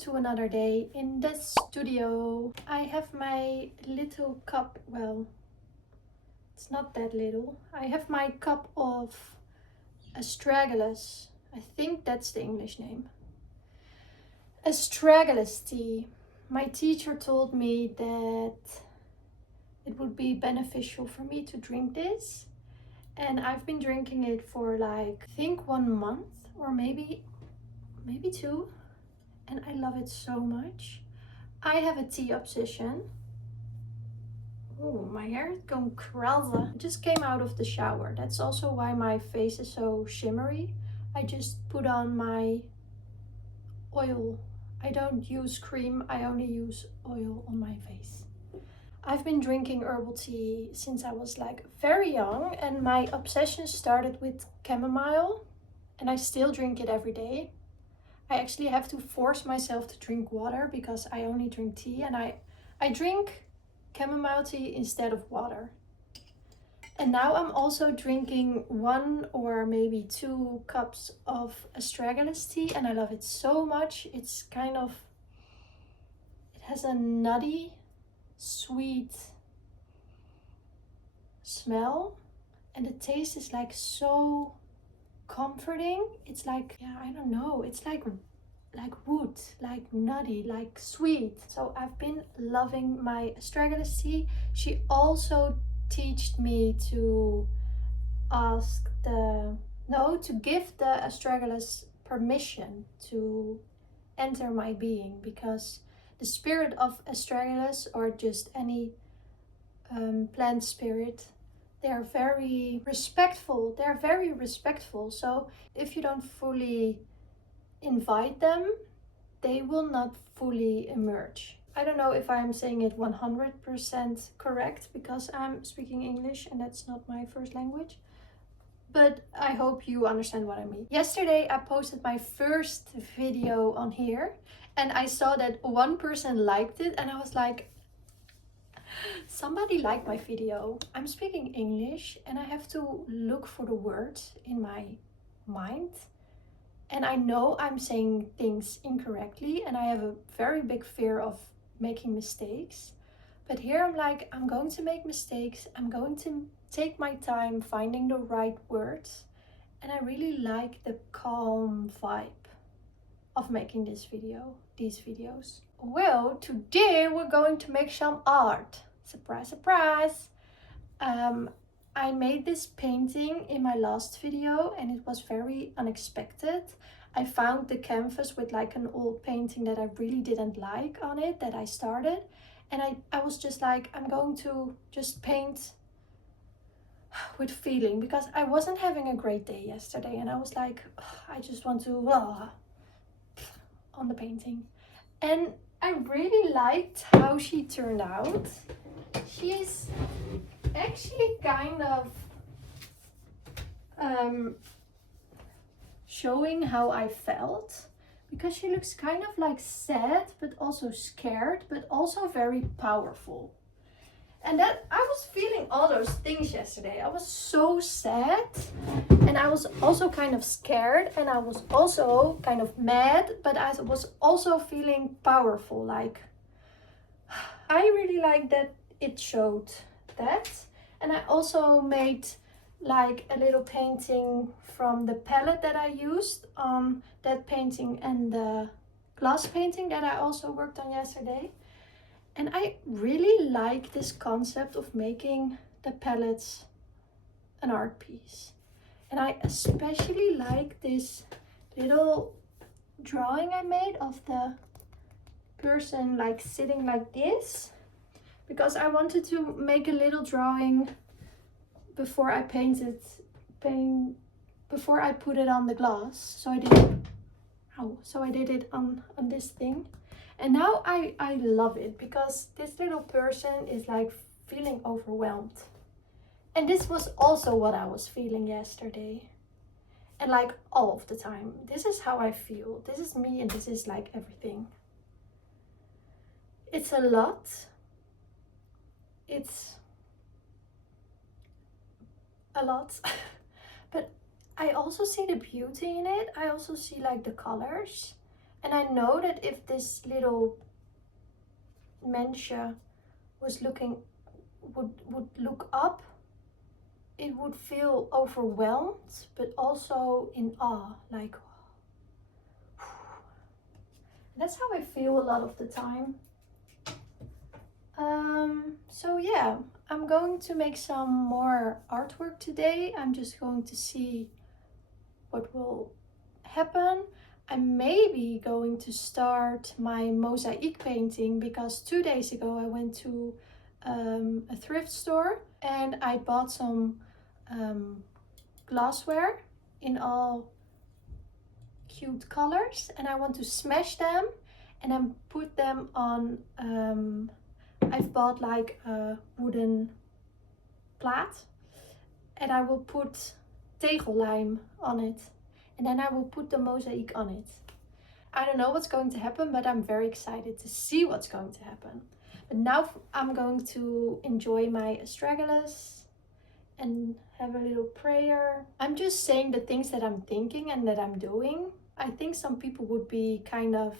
to another day in the studio. I have my little cup, well, it's not that little. I have my cup of Astragalus. I think that's the English name. Astragalus tea. My teacher told me that it would be beneficial for me to drink this. And I've been drinking it for like, I think 1 month or maybe 2. And I love it so much. I have a tea obsession. Oh, my hair is going crazy. I just came out of the shower. That's also why my face is so shimmery. I just put on my oil. I don't use cream, I only use oil on my face. I've been drinking herbal tea since I was like very young, and my obsession started with chamomile, and I still drink it every day. I actually have to force myself to drink water because I only drink tea, and I drink chamomile tea instead of water. And now I'm also drinking 1 or maybe 2 cups of Astragalus tea, and I love it so much. It's kind of, it has a nutty, sweet smell, and the taste is like so comforting. It's like, yeah, I don't know, it's like wood, like nutty, like sweet. So I've been loving my Astragalus tea. She also taught me to give the Astragalus permission to enter my being, because the spirit of Astragalus, or just any plant spirit, they're very respectful. So if you don't fully invite them, they will not fully emerge. I don't know if I'm saying it 100% correct because I'm speaking English and that's not my first language, but I hope you understand what I mean. Yesterday I posted my first video on here, and I saw that 1 person liked it, and I was like, somebody liked my video. I'm speaking English and I have to look for the words in my mind. And I know I'm saying things incorrectly, and I have a very big fear of making mistakes. But here I'm like, I'm going to make mistakes. I'm going to take my time finding the right words. And I really like the calm vibe of making these videos. Well, today we're going to make some art. Surprise, surprise. I made this painting in my last video and it was very unexpected. I found the canvas with like an old painting that I really didn't like on it, that I started. And I was just like, I'm going to just paint with feeling, because I wasn't having a great day yesterday. And I was like, I just want to on the painting. And I really liked how she turned out. She's actually kind of showing how I felt, because she looks kind of like sad but also scared, but also very powerful. And that I was feeling all those things yesterday. I was so sad, and I was also kind of scared, and I was also kind of mad, but I was also feeling powerful. Like, I really like that it showed that. And I also made like a little painting from the palette that I used on that painting and the glass painting that I also worked on yesterday. And I really like this concept of making the palettes an art piece. And I especially like this little drawing I made of the person like sitting like this, because I wanted to make a little drawing before I before I put it on the glass. So I did it on this thing. And now I love it, because this little person is like feeling overwhelmed. And this was also what I was feeling yesterday. And like all of the time, this is how I feel. This is me, and this is like everything. It's a lot. It's a lot. But I also see the beauty in it. I also see like the colors. And I know that if this little Mentia was would look up, it would feel overwhelmed, but also in awe, like that's how I feel a lot of the time. So yeah, I'm going to make some more artwork today. I'm just going to see what will happen. I'm maybe going to start my mosaic painting because 2 days ago I went to a thrift store and I bought some glassware in all cute colors, and I want to smash them and then put them on I've bought like a wooden plate, and I will put tegellijm on it, and then I will put the mosaic on it. I don't know what's going to happen, but I'm very excited to see what's going to happen. But now I'm going to enjoy my astragalus and have a little prayer. I'm just saying the things that I'm thinking and that I'm doing. I think some people would be kind of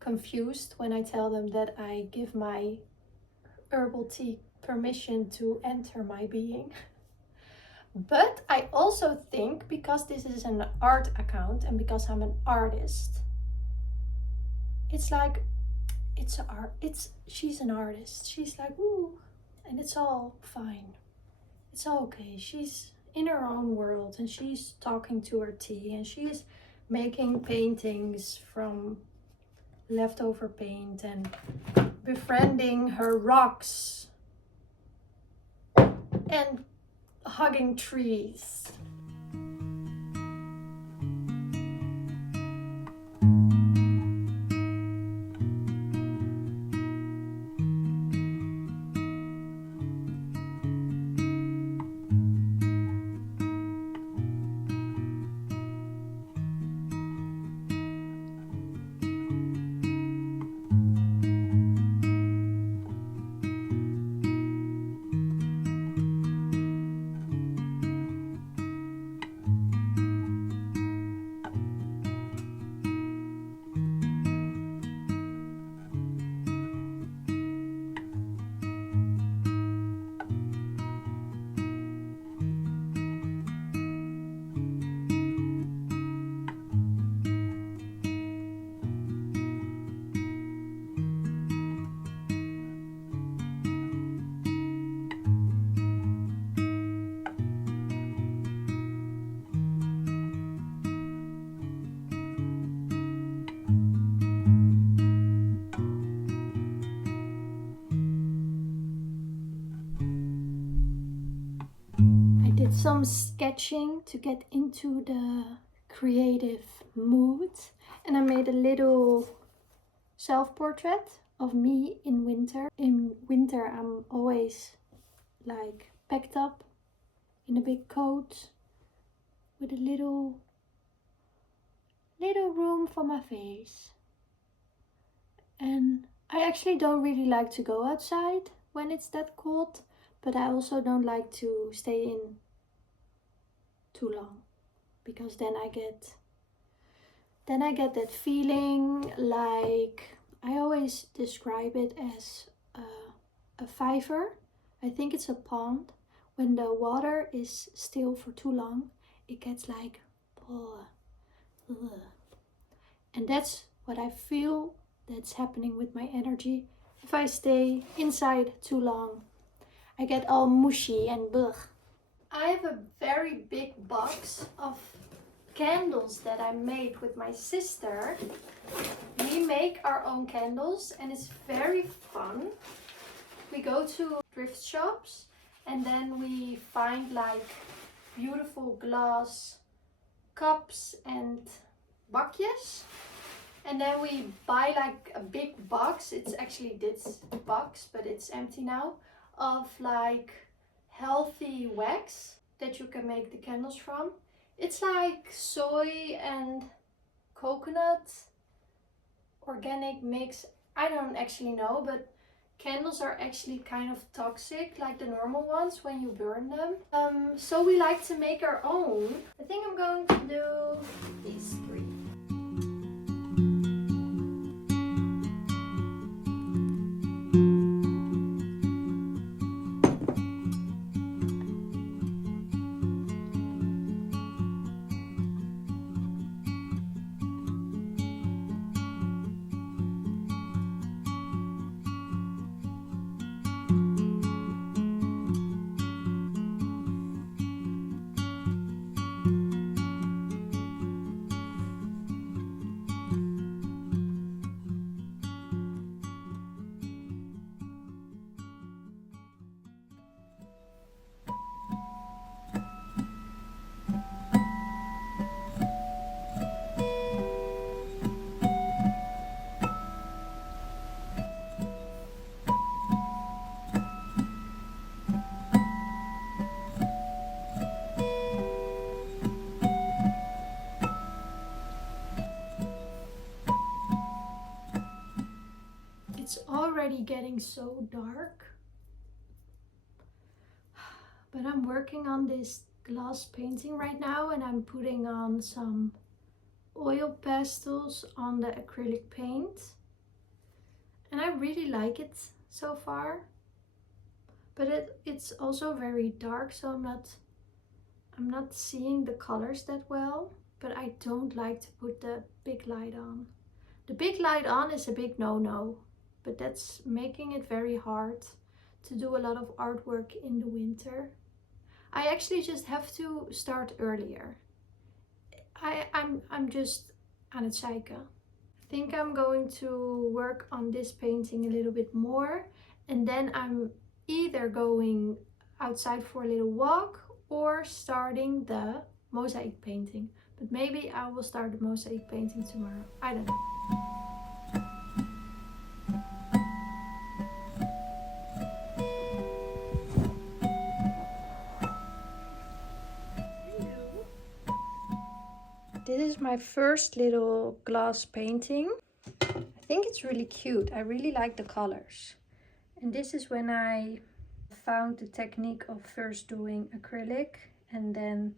confused when I tell them that I give my herbal tea permission to enter my being. But I also think, because this is an art account and because I'm an artist, it's like she's an artist. She's like, ooh, and it's all fine. It's all okay. She's in her own world and she's talking to her tea and she's making paintings from leftover paint and befriending her rocks and hugging trees. Some sketching to get into the creative mood, and I made a little self-portrait of me in winter. In winter I'm always like packed up in a big coat with a little room for my face, and I actually don't really like to go outside when it's that cold, but I also don't like to stay in too long, because then I get that feeling, like I always describe it as a fiver. I think it's a pond. When the water is still for too long, it gets like and that's what I feel that's happening with my energy. If I stay inside too long, I get all mushy and blech. I have a very big box of candles that I made with my sister. We make our own candles and it's very fun. We go to thrift shops and then we find like beautiful glass cups and bakjes. And then we buy like a big box. It's actually this box, but it's empty now, of like healthy wax that you can make the candles from. It's like soy and coconut organic mix. I don't actually know, but candles are actually kind of toxic like the normal ones when you burn them. So we like to make our own. I think I'm going to do these 3. so dark. But I'm working on this glass painting right now, and I'm putting on some oil pastels on the acrylic paint. And I really like it so far. But it's also very dark, so I'm not seeing the colors that well. But I don't like to put the big light on. The big light on is a big no-no, but that's making it very hard to do a lot of artwork in the winter. I actually just have to start earlier. I'm just aan het zeiken. I think I'm going to work on this painting a little bit more, and then I'm either going outside for a little walk or starting the mosaic painting. But maybe I will start the mosaic painting tomorrow. I don't know. This is my first little glass painting. I think it's really cute. I really like the colors. And this is when I found the technique of first doing acrylic and then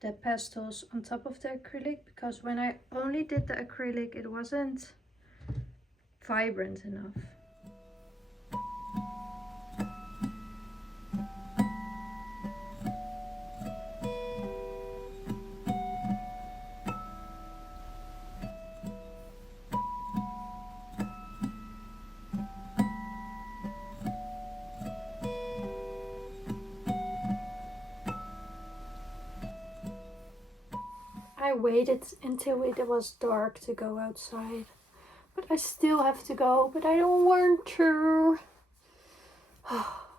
the pastels on top of the acrylic, because when I only did the acrylic it wasn't vibrant enough. I waited until it was dark to go outside, but I still have to go, but I don't want to.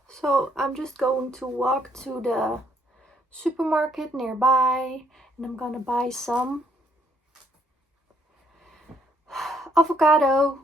So I'm just going to walk to the supermarket nearby, and I'm gonna buy some avocado.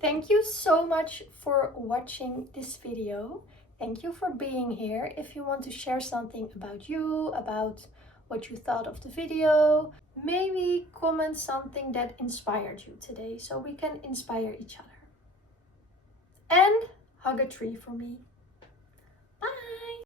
Thank you so much for watching this video. Thank you for being here. If you want to share something about you, about what you thought of the video, maybe comment something that inspired you today so we can inspire each other. And hug a tree for me.